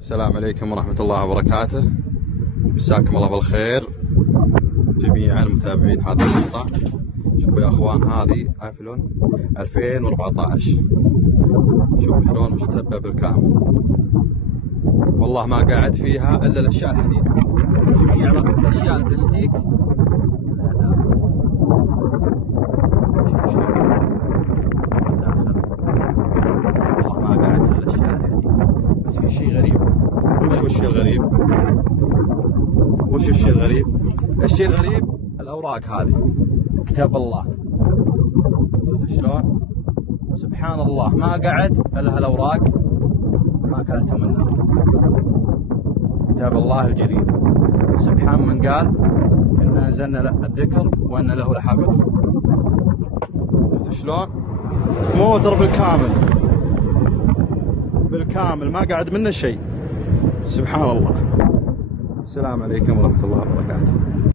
السلام عليكم ورحمة الله وبركاته. مساكم الله بالخير جميعا متابعين هذا المقطع. شوفوا يا اخوان، هذه ايفلون 2014. شوفوا شلون مشتبه بالكامل. والله ما قاعد فيها الا الاشياء الحديد، جميع الاشياء البلاستيك والله ما قاعد الا الاشياء الحديد. بس في شيء غريب. وش الشيء الغريب؟ الشيء الغريب؟ الشيء الغريب الاوراق هذه كتاب الله. شوف شلون سبحان الله ما قعد الا هالاوراق، ما كلتهم النار. كتاب الله الجليل. سبحان من قال إنا أنزلنا الذكر وأن له لحافظ. شفت شلون؟ موتر بالكامل ما قعد منه شيء. سبحان الله. السلام عليكم ورحمة الله وبركاته.